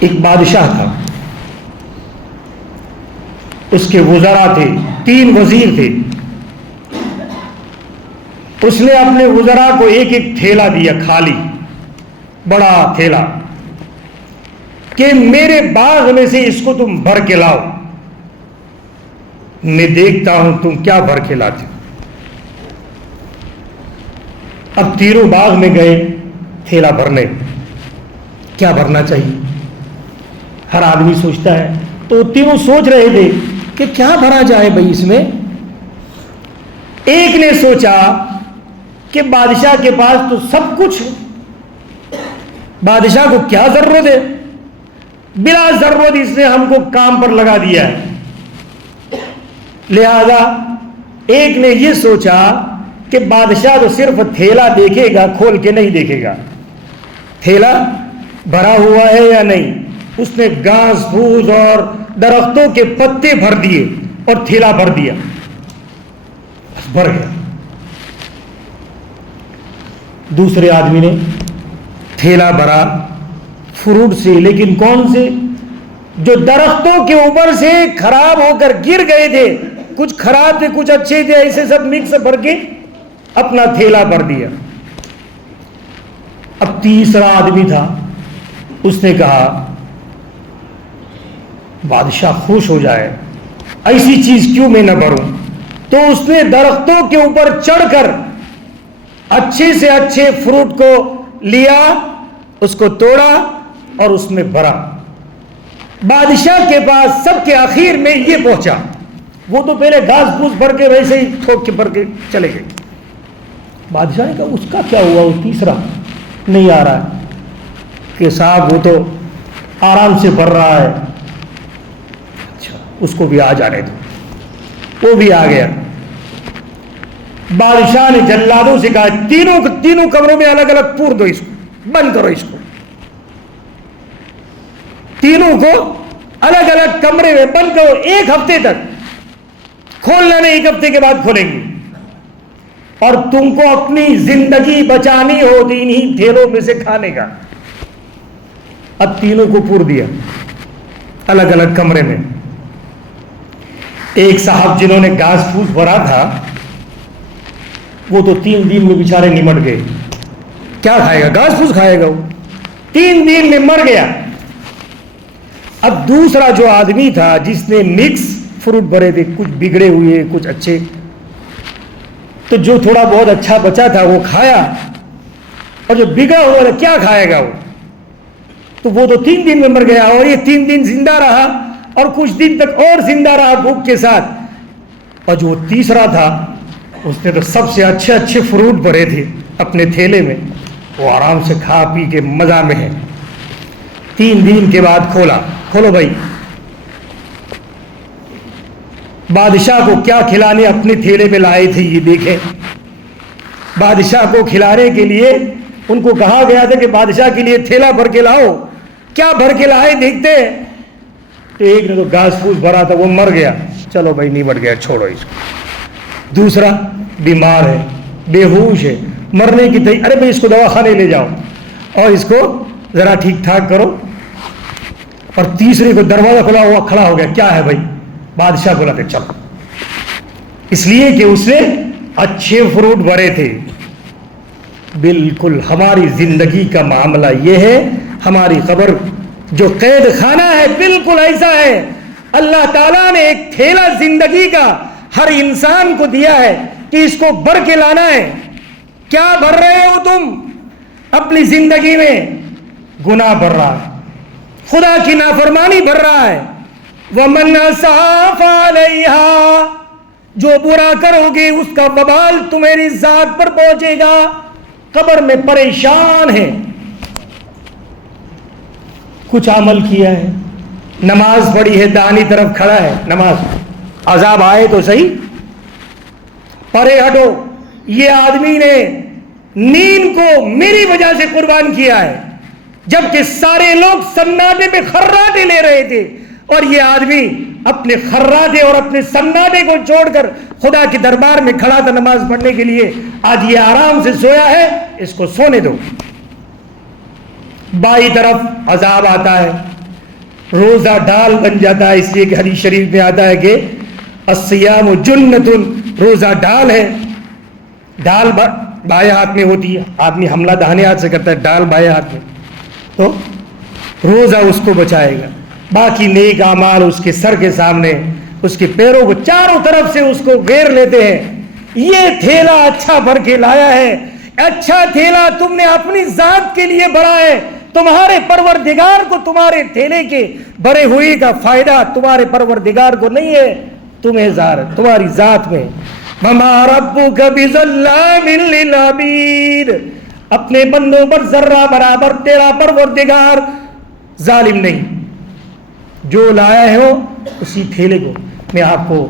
ایک بادشاہ تھا، اس کے وزراء تھے، 3 وزیر تھے. اس نے اپنے وزراء کو ایک ایک تھیلا دیا، خالی بڑا تھیلا، کہ میرے باغ میں سے اس کو تم بھر کے لاؤ، میں دیکھتا ہوں تم کیا بھر کے لاتے ہو. اب تینوں باغ میں گئے تھیلا بھرنے. کیا بھرنا چاہیے؟ ہر آدمی سوچتا ہے. تو تینوں سوچ رہے تھے کہ کیا بھرا جائے بھائی اس میں. ایک نے سوچا کہ بادشاہ کے پاس تو سب کچھ ہے، بادشاہ کو کیا ضرورت ہے، بلا ضرورت اس نے ہم کو کام پر لگا دیا ہے. لہذا ایک نے یہ سوچا کہ بادشاہ تو صرف تھیلا دیکھے گا، کھول کے نہیں دیکھے گا تھیلا بھرا ہوا ہے یا نہیں. اس نے گھاس پھوس اور درختوں کے پتے بھر دیے اور تھیلا بھر دیا، بس بھر گیا. دوسرے آدمی نے تھیلا بھرا فروٹ سے، لیکن کون سے؟ جو درختوں کے اوپر سے خراب ہو کر گر گئے تھے، کچھ خراب تھے کچھ اچھے تھے، ایسے سب مکس بھر کے اپنا تھیلا بھر دیا. اب تیسرا آدمی تھا، اس نے کہا بادشاہ خوش ہو جائے، ایسی چیز کیوں میں نہ بھروں. تو اس نے درختوں کے اوپر چڑھ کر اچھے سے اچھے فروٹ کو لیا، اس کو توڑا اور اس میں بھرا. بادشاہ کے پاس سب کے آخر میں یہ پہنچا. وہ تو پہلے گھاس پھوس بھر کے ویسے ہی ٹھوک کے بھر کے چلے گئے. بادشاہ نے کہا اس کا کیا ہوا؟ وہ تیسرا نہیں آ رہا ہے کہ صاحب وہ تو آرام سے بھر رہا ہے. اچھا اس کو بھی آ جانے دو. وہ بھی آ گیا. بادشاہ نے جلادوں سے کہا تینوں کمروں میں الگ الگ پور دو، اس کو بند کرو، اس کو تینوں کو الگ الگ کمرے میں بند کرو، 1 ہفتے تک کھولنا نہیں، 1 ہفتے کے بعد کھولیں گے. اور تم کو اپنی زندگی بچانی ہو تو انہی تھیلوں میں سے کھانے کا. اب تینوں کو پور دیا الگ الگ کمرے میں. ایک صاحب جنہوں نے گھاس پھوس بھرا تھا، وہ تو 3 دن میں بیچارے نمٹ گئے. کیا کھائے گا؟ گھاس پھوس کھائے گا. وہ 3 دن میں مر گیا. اب دوسرا جو آدمی تھا جس نے مکس فروٹ بھرے تھے، کچھ بگڑے ہوئے کچھ اچھے، تو جو تھوڑا بہت اچھا بچا تھا وہ کھایا، اور جو بگڑا ہوا تھا کیا کھائے گا وہ؟ تو وہ تو 3 دن میں مر گیا، اور یہ 3 دن زندہ رہا اور کچھ دن تک اور زندہ رہا بھوک کے ساتھ. اور جو تیسرا تھا اس نے تو سب سے اچھے اچھے فروٹ بھرے تھے اپنے تھیلے میں، وہ آرام سے کھا پی کے مزہ میں ہے. 3 دن کے بعد کھولو بھائی. بادشاہ کو کیا کھلانے اپنے تھیلے میں لائے تھے یہ دیکھیں. بادشاہ کو کھلانے کے لیے ان کو کہا گیا تھا کہ بادشاہ کے لیے تھیلا بھر کے لاؤ. کیا بھر کے لائے دیکھتے ہیں. تو ایک نے تو گھاس پھوس بھرا تھا وہ مر گیا، چلو بھائی نمٹ گیا، چھوڑو اس کو. دوسرا بیمار ہے، بے ہوش ہے، مرنے کی تیاری، ارے بھائی اس کو دواخانے لے جاؤ اور اس کو ذرا ٹھیک ٹھاک کرو. اور تیسرے کو دروازہ کھلا ہوا کھڑا ہو گیا، کیا ہے بھائی؟ بادشاہ بلاتے چلو. اس لیے کہ اس نے اچھے فروٹ بھرے تھے. بالکل ہماری زندگی کا معاملہ یہ ہے. ہماری قبر جو قید خانہ ہے بالکل ایسا ہے. اللہ تعالیٰ نے ایک تھیلا زندگی کا ہر انسان کو دیا ہے کہ اس کو بھر کے لانا ہے. کیا بھر رہے ہو تم اپنی زندگی میں؟ گناہ بھر رہا ہے، خدا کی نافرمانی بھر رہا ہے. وَمَنْ أَسَافَ عَلَيْهَا، جو برا کرو گے اس کا وبال تمہاری ذات پر پہنچے گا. قبر میں پریشان ہے. کچھ عمل کیا ہے، نماز پڑھی ہے، دانی طرف کھڑا ہے، نماز، عذاب آئے تو صحیح، پرے ہٹو. یہ آدمی نے نیند کو میری وجہ سے قربان کیا ہے، جبکہ سارے لوگ سناٹے پہ خراٹے لے رہے تھے، اور یہ آدمی اپنے خراٹے اور اپنے سناٹے کو چھوڑ کر خدا کے دربار میں کھڑا تھا نماز پڑھنے کے لیے. آج یہ آرام سے سویا ہے، اس کو سونے دو. بائیں طرف عذاب آتا ہے، روزہ ڈال بن جاتا ہے، اس لیے کہ حدیث شریف میں آتا ہے کہ الصیام جنۃ، روزہ ڈال ہے. ڈال بائیں ہاتھ میں ہوتی ہے، آدمی حملہ داہنے ہاتھ سے کرتا ہے، ڈال بائیں ہاتھ میں، تو روزہ اس کو بچائے گا. باقی نیک اعمال اس کے سر کے سامنے، اس کے پیروں کو چاروں طرف سے اس کو گھیر لیتے ہیں. یہ تھیلا اچھا بھر کے لایا ہے، اچھا تھیلا تم نے اپنی ذات کے لیے بھرا ہے، تمہارے پروردگار کو تمہارے تھیلے کے بھرے ہوئے کا فائدہ تمہارے پروردگار کو نہیں ہے، تمہیں تمہاری ذات میں. وَمَا رَبُّكَ بِظَلَّامٍ لِّلْعَبِيدِ، اپنے بندوں پر ذرہ برابر تیرا پروردگار ظالم نہیں. جو لایا ہے ہو اسی تھیلے کو میں آپ کو